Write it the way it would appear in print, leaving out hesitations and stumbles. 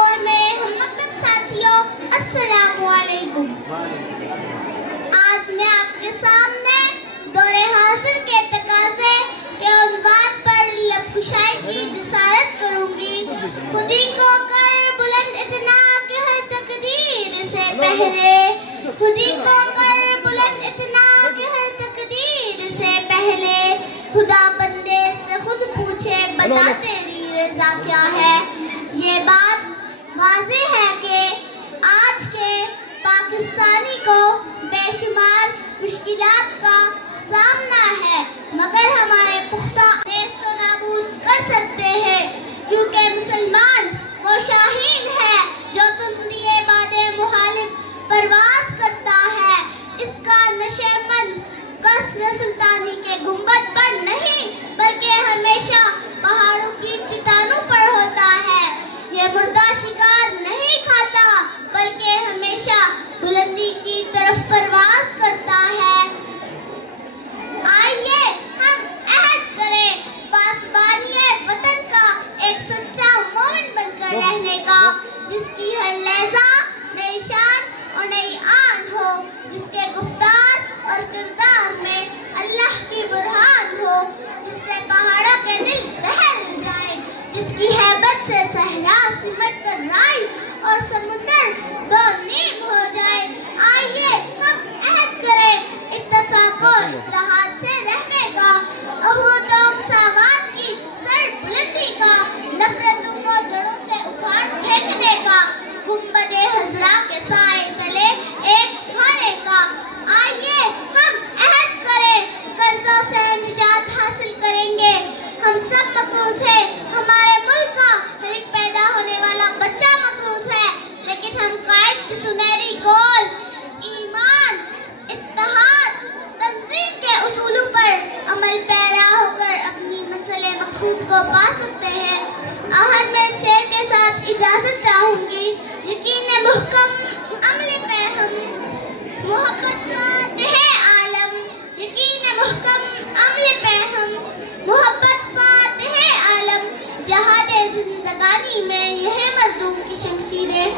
और मेरे हममकतब साथियों, अस्सलामु अलैकुम। आज मैं आपके सामने दौरे हासिल के तकाज़े के उन्वान पर लबकुशाई की जिसारत करूंगी। खुदी को कर बुलंद इतना कि हर तकदीर से पहले, खुदी को कर बुलंद इतना कि हर तकदीर से पहले, खुदा बंदे से खुद पूछे बता तेरी रज़ा क्या है। ये बात वाज़ेह है कि आज के पाकिस्तानी को बेशुमार मुश्किलात का सामना है, मगर हमारे पुख्ता नेस्तो नाबूद कर सकते हैं, क्योंकि मुसलमान वो शाहीन है जो तुम दिए बादे मुहालिफ परवाज करता है। इसका नशेमन कसर सुल्तानी के गुंबद पर नहीं, बल्कि हमेशा पहाड़ों की चट्टानों पर होता है। ये मुर्दा शिकार नहीं खाता, बल्कि हमेशा बुलंदी की तरफ परवाज करता है। आइए हम अहद करें पासबानिए वतन का एक सच्चा मोमिन बनकर रहने का, जिसकी हर लहजा नई शान और नई आन हो, जिसके गुफ्तार और किरदार में अल्लाह की बुरहान हो, जिससे पहाड़ों के दिल दहल जाए, जिसकी हैबत से सहरा सिमट कर राई और समुद्र दो नीम हो जाए। आइए हम अहद करें इत्तेफाक और इत्तेहाद से रहने का, अहूद और मसावात की सर बुलंदी का, नफरतों को जड़ों से उखाड़ फेंकने का, गुंबदे हजरा के साए तले एक खाने का। आइए हम अहद करें कर्जों से निजात हासिल करेंगे। हम सब मकरूज हैं, हमारे मुल्क का हर एक पैदा होने वाला बच्चा मकरूज है, लेकिन हम कायद की सुनहरी गोल ईमान, इत्तेहाद, तंजीम के उसूलों पर अमल पैरा होकर अपनी मंजिल मकसूद को पा सकते हैं। आहर मैं शेर के साथ इजाजत चाहूंगी। यकीन मुहकम अमल पे हम मोहब्बत पाते हैं आलम, यकीन मुहकम अमल पे हम मोहब्बत पाते हैं आलम। जहादे जिंदगानी में यह मर्दों की शमशीरें